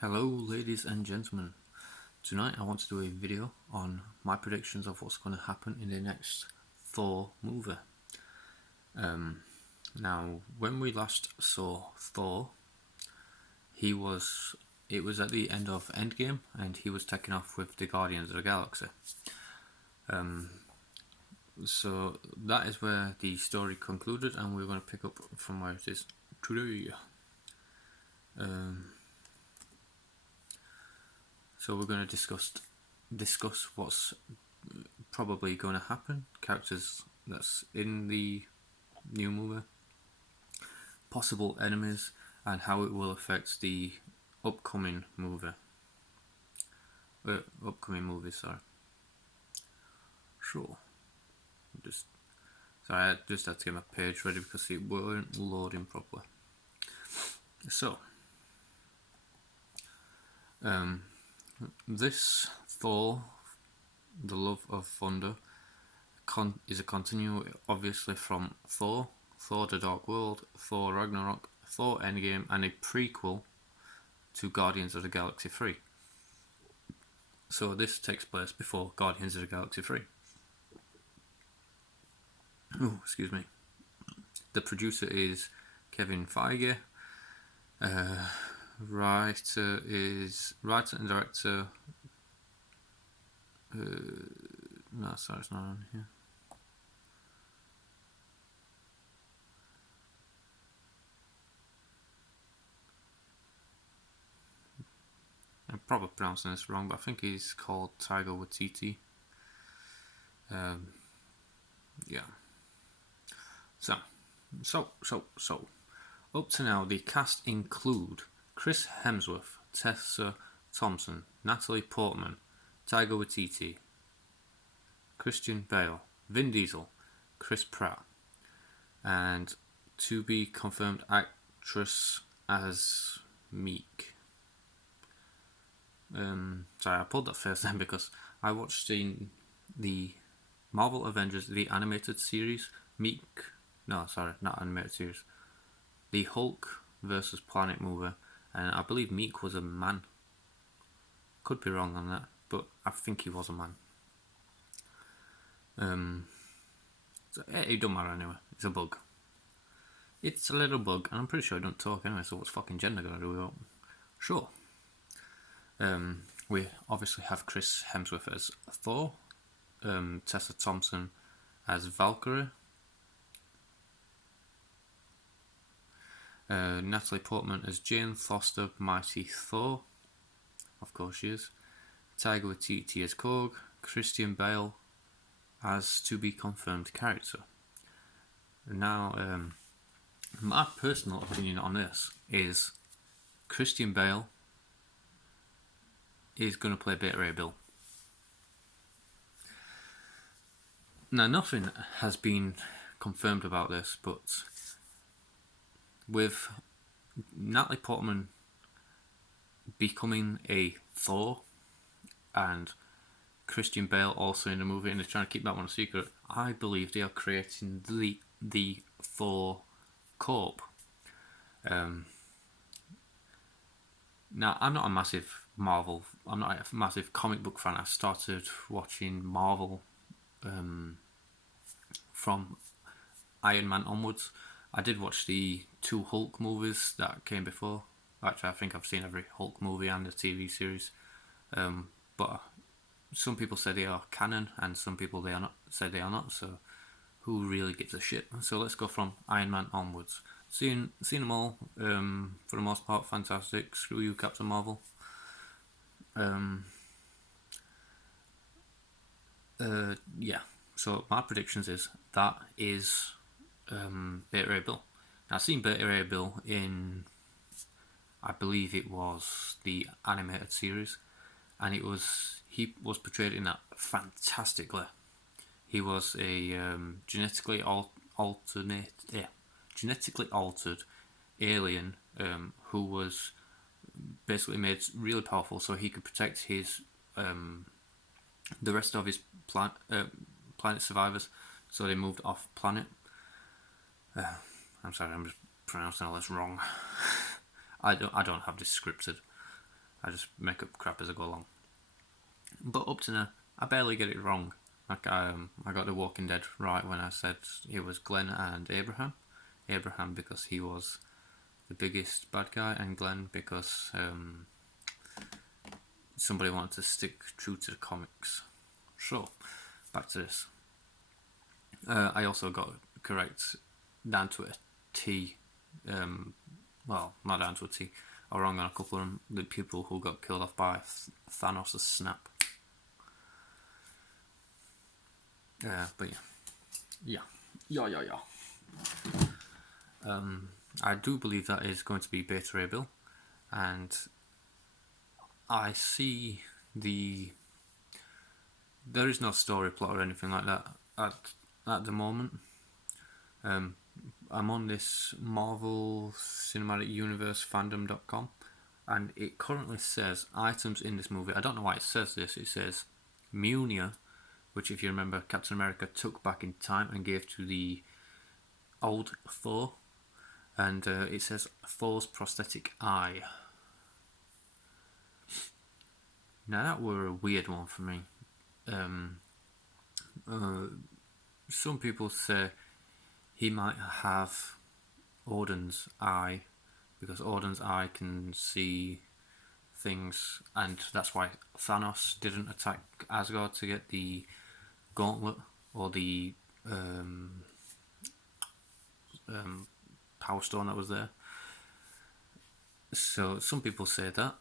Hello ladies and gentlemen, tonight I want to do a video on my predictions of what's going to happen in the next Thor movie. Now when we last saw Thor, it was at the end of Endgame and he was taken off with the Guardians of the Galaxy. So that is where the story concluded, and we're going to pick up from where it is today. So we're going to discuss what's probably going to happen, characters that's in the new movie, possible enemies, and how it will affect the upcoming movie. Sorry. Sure. I just had to get my page ready because it weren't loading properly. So, this Thor, the Love of Thunder, is a continuation, obviously, from Thor, Thor: The Dark World, Thor: Ragnarok, Thor: Endgame, and a prequel to Guardians of the Galaxy 3. So this takes place before Guardians of the Galaxy 3. Oh, excuse me. The producer is Kevin Feige. Writer and director. No, sorry, it's not on here. I'm probably pronouncing this wrong, but I think he's called Taika Waititi. Yeah. So, up to now, the cast include Chris Hemsworth, Tessa Thompson, Natalie Portman, Taika Waititi, Christian Bale, Vin Diesel, Chris Pratt, and to be confirmed actress as Meek. Sorry, I pulled that first then because I watched the Marvel Avengers, the animated series, not animated series, the Hulk versus Planet movie, and I believe Meek was a man. Could be wrong on that, but I think he was a man. So it don't matter anyway. It's a bug. It's a little bug, and I'm pretty sure I don't talk anyway. So what's fucking gender gonna do with it? Sure. We obviously have Chris Hemsworth as Thor, Tessa Thompson as Valkyrie, Natalie Portman as Jane Foster, Mighty Thor. Of course she is. Taika Waititi as Korg. Christian Bale as to be confirmed character. Now, my personal opinion on this is Christian Bale is going to play Beta Ray Bill. Now, nothing has been confirmed about this, but with Natalie Portman becoming a Thor and Christian Bale also in the movie, and they're trying to keep that one a secret, I believe they are creating the Thor Corp. Now, I'm not a massive comic book fan. I started watching Marvel from Iron Man onwards. I did watch the 2 Hulk movies that came before. Actually, I think I've seen every Hulk movie and the TV series. But some people say they are canon, and some people they are not. So, who really gives a shit? So let's go from Iron Man onwards. Seen them all. For the most part, fantastic. Screw you, Captain Marvel. Yeah. So my predictions is that is Beta Ray Bill. Now, I've seen Beta Ray Bill in, I believe it was the animated series, and he was portrayed in that fantastically. He was a genetically altered alien who was basically made really powerful, so he could protect his the rest of his planet survivors. So they moved off planet. I'm sorry, I'm just pronouncing all this wrong. I don't have this scripted. I just make up crap as I go along. But up to now, I barely get it wrong. Like I got The Walking Dead right when I said it was Glenn and Abraham. Abraham because he was the biggest bad guy, and Glenn because somebody wanted to stick true to the comics. So, back to this. I also got correct down to a T. Well, not down to a T. I was wrong on a couple of them. The people who got killed off by Thanos' snap. But yeah. I do believe that is going to be Beta Ray Bill, and I see there is no story plot or anything like that at the moment. I'm on this Marvel Cinematic Universe fandom.com, and it currently says items in this movie. I don't know why it says this. It says Mjolnir, which, if you remember, Captain America took back in time and gave to the old Thor, and it says Thor's prosthetic eye. Now that were a weird one for me. Some people say he might have Odin's eye, because Odin's eye can see things, and that's why Thanos didn't attack Asgard to get the gauntlet or the power stone that was there. So some people say that.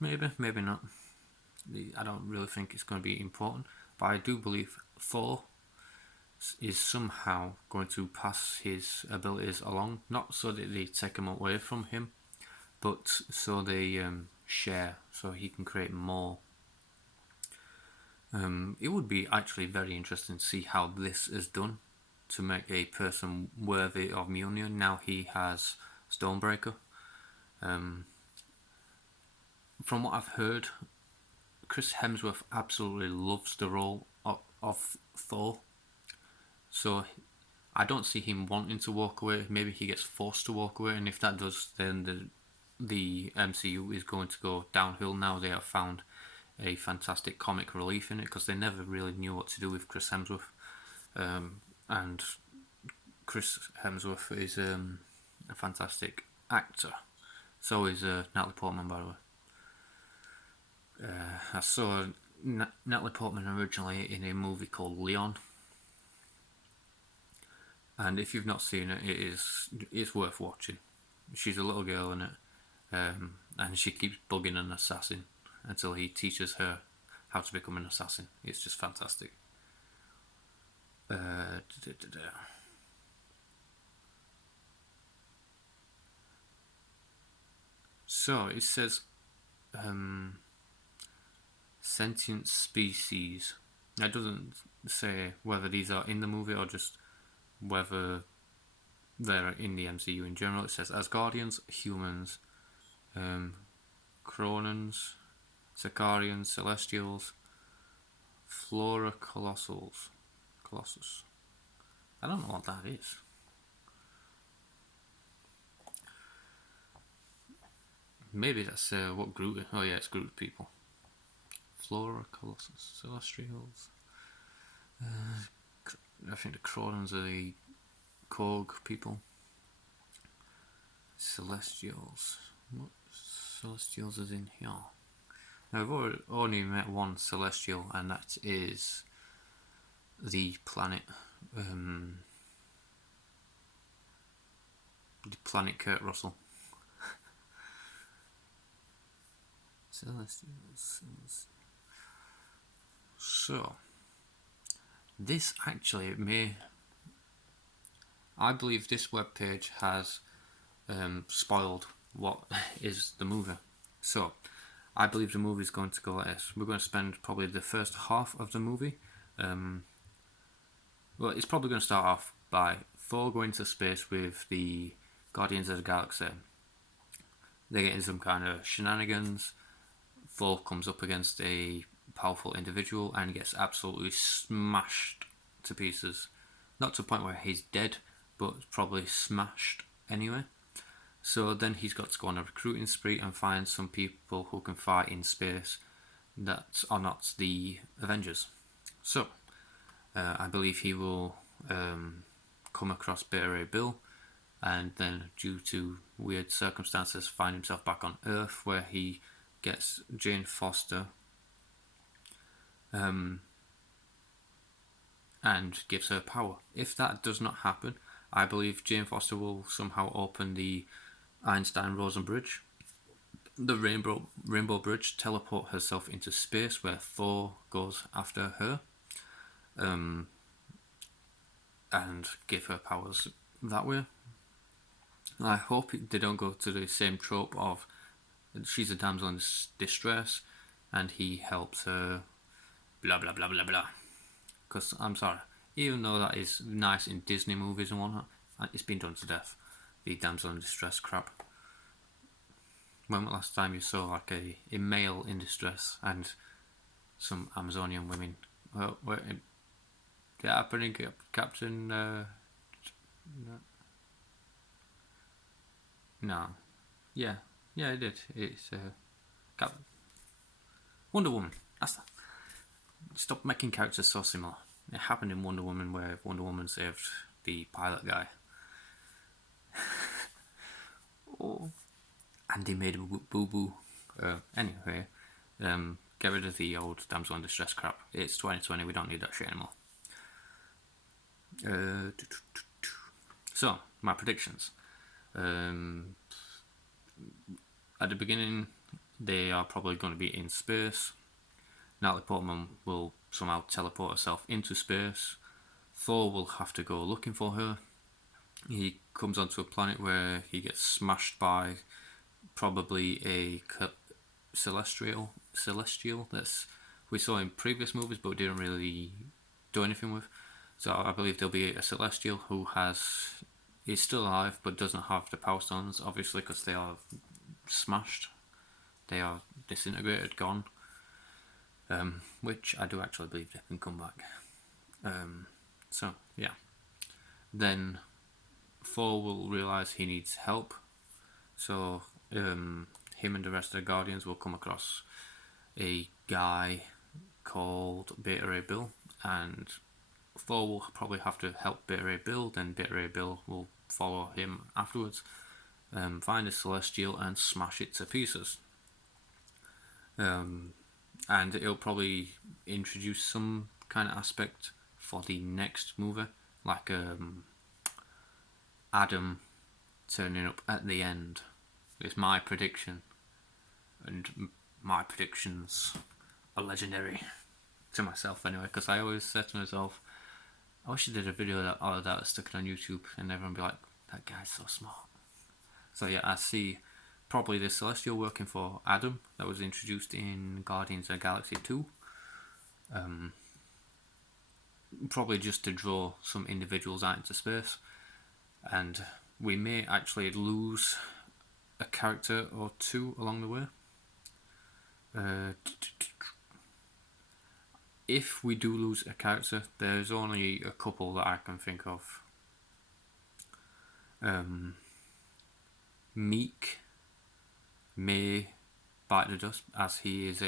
Maybe not. I don't really think it's going to be important, but I do believe Thor is somehow going to pass his abilities along, not so that they take them away from him, but so they share, so he can create more. It would be actually very interesting to see how this is done to make a person worthy of Mjolnir. Now he has Stonebreaker. From what I've heard, Chris Hemsworth absolutely loves the role of Thor. So I don't see him wanting to walk away. Maybe he gets forced to walk away, and if that does, then the MCU is going to go downhill. Now they have found a fantastic comic relief in it, because they never really knew what to do with Chris Hemsworth. And Chris Hemsworth is a fantastic actor. So is Natalie Portman, by the way. I saw Natalie Portman originally in a movie called Leon, and if you've not seen it, it's worth watching. She's a little girl in it, and she keeps bugging an assassin until he teaches her how to become an assassin. It's just fantastic. So it says sentient species. It doesn't say whether these are in the movie or just whether they're in the MCU in general. It says Asgardians, humans, Cronans, Sicarians, Celestials, Flora Colossus. I don't know what that is. Maybe that's what Groot is. Oh yeah, it's Groot people. Flora Colossus, Celestials. I think the Cronans are the Korg people. Celestials. What Celestials is in here? Now, I've only met one Celestial, and that is the planet. The planet Kurt Russell. Celestials. So, this actually I believe this webpage has spoiled what is the movie. So, I believe the movie is going to go like this. We're going to spend probably the first half of the movie. Well, it's probably going to start off by Thor going to space with the Guardians of the Galaxy. They get in some kind of shenanigans. Thor comes up against a powerful individual and gets absolutely smashed to pieces. Not to the point where he's dead, but probably smashed anyway. So then he's got to go on a recruiting spree and find some people who can fight in space that are not the Avengers. So I believe he will come across Beta Ray Bill, and then due to weird circumstances find himself back on Earth, where he gets Jane Foster and gives her power. If that does not happen, I believe Jane Foster will somehow open the Einstein-Rosen Bridge, the Rainbow Bridge, teleport herself into space where Thor goes after her, and give her powers that way. I hope they don't go to the same trope of she's a damsel in distress and he helps her, blah blah blah blah blah. Because I'm sorry, even though that is nice in Disney movies and whatnot, it's been done to death. The damsel in distress crap. When was the last time you saw like a male in distress and some Amazonian women? Well, did it happen in Captain? No. Yeah, it did. It's Wonder Woman. That's that. Stop making characters so similar. It happened in Wonder Woman, where Wonder Woman saved the pilot guy. Oh. And he made a boo-boo. Anyway, get rid of the old damsel in distress crap. It's 2020, we don't need that shit anymore. So, my predictions. At the beginning, they are probably going to be in space. Natalie Portman will somehow teleport herself into space. Thor will have to go looking for her. He comes onto a planet where he gets smashed by probably a celestial that's we saw in previous movies but didn't really do anything with. So I believe there'll be a celestial who is still alive but doesn't have the power stones, obviously, because they are smashed, they are disintegrated, gone. Which I do actually believe they can come back. So yeah, then Thor will realise he needs help. So him and the rest of the Guardians will come across a guy called Beta Ray Bill, and Thor will probably have to help Beta Ray Bill. Then Beta Ray Bill will follow him afterwards, find a Celestial and smash it to pieces. And it'll probably introduce some kind of aspect for the next movie, like Adam turning up at the end. It's my prediction, and my predictions are legendary to myself anyway, because I always said to myself, I wish I did a video of that stuck it on YouTube and everyone be like, that guy's so smart. So yeah, I see probably the Celestial working for Adam that was introduced in Guardians of the Galaxy 2. Probably just to draw some individuals out into space, and we may actually lose a character or two along the way. If we do lose a character, there's only a couple that I can think of. Meek may bite the dust, as he's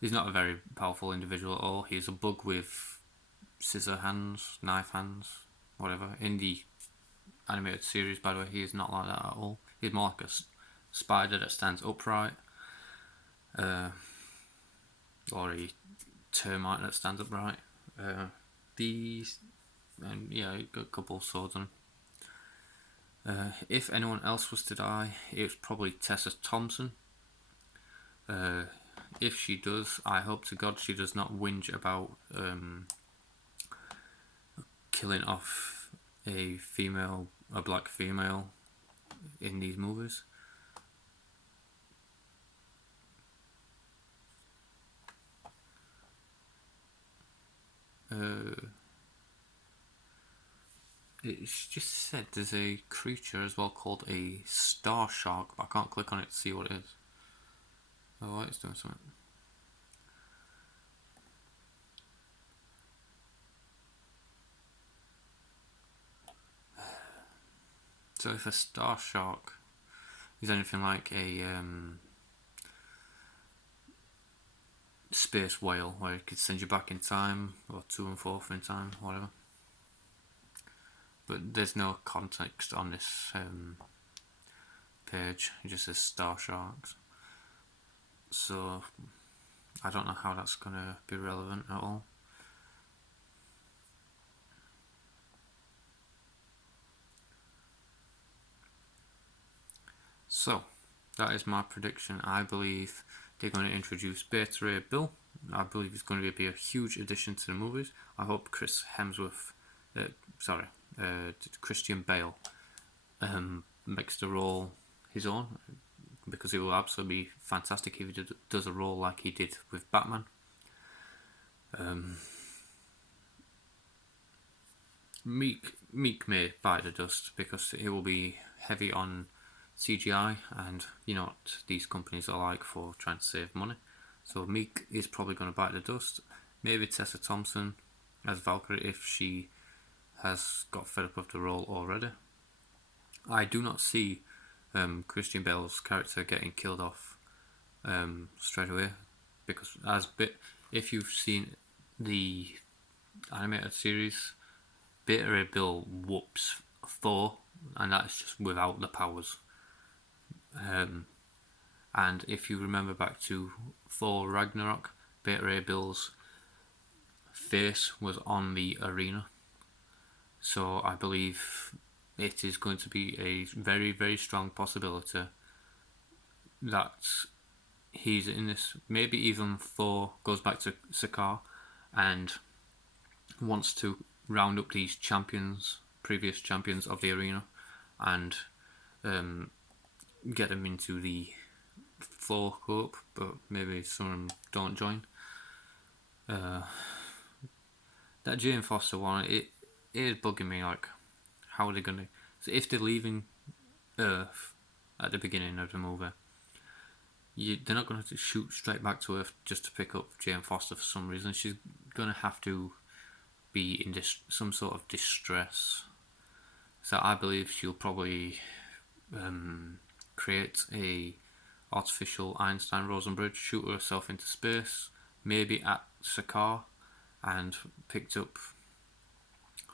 not a very powerful individual at all. He's a bug with scissor hands, knife hands, whatever. In the animated series, by the way, he is not like that at all. He's more like a spider that stands upright, or a termite that stands upright. And yeah, got a couple of swords on him. If anyone else was to die, it's probably Tessa Thompson. If she does, I hope to God she does not whinge about killing off a black female in these movies. It's just said there's a creature as well called a star shark, but I can't click on it to see what it is. Oh, it's doing something. So if a star shark He's anything like a space whale, where he could send you back in time, or to and forth in time, whatever. But there's no context on this page. It just says Star Sharks. So I don't know how that's going to be relevant at all. So that is my prediction. I believe they're going to introduce Beta Ray Bill. I believe it's going to be a huge addition to the movies. I hope Christian Bale makes the role his own, because it will absolutely be fantastic if he does a role like he did with Batman. Meek may bite the dust because it will be heavy on CGI, and you know what these companies are like for trying to save money. So Meek is probably going to bite the dust. Maybe Tessa Thompson as Valkyrie if she has got fed up of the role already. I do not see Christian Bale's character getting killed off straight away, because if you've seen the animated series, Beta Ray Bill whoops Thor, and that's just without the powers. And if you remember back to Thor Ragnarok, Beta Ray Bill's face was on the arena. So I believe it is going to be a very, very strong possibility that he's in this. Maybe even Thor goes back to Sakaar and wants to round up these previous champions of the arena, and get them into the Thor Cup, but maybe some of them don't join. That Jane Foster one, it is bugging me, like, how are they going to... So if they're leaving Earth at the beginning of the movie, they're not going to shoot straight back to Earth just to pick up Jane Foster for some reason. She's going to have to be in some sort of distress. So I believe she'll probably create a artificial Einstein-Rosen bridge, shoot herself into space, maybe at Sakaar, and picked up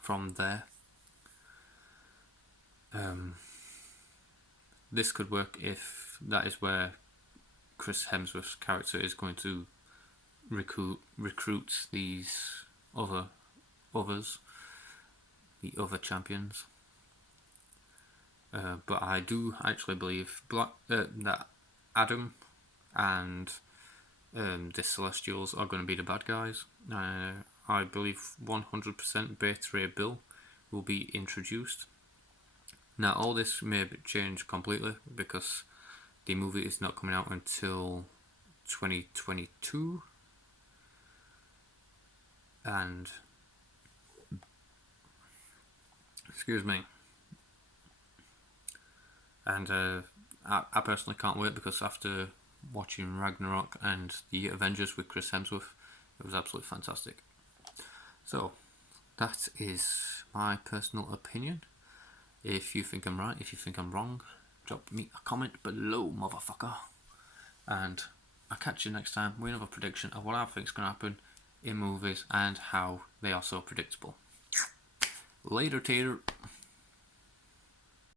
from there. This could work if that is where Chris Hemsworth's character is going to recruit these others, the other champions. But I do actually believe that Adam and the Celestials are going to be the bad guys. I believe 100% Beta Ray Bill will be introduced. Now, all this may change completely because the movie is not coming out until 2022. And... excuse me. And I personally can't wait, because after watching Ragnarok and the Avengers with Chris Hemsworth, it was absolutely fantastic. So, that is my personal opinion. If you think I'm right, if you think I'm wrong, drop me a comment below, motherfucker. And I'll catch you next time with another prediction of what I think is going to happen in movies and how they are so predictable. Later, tater.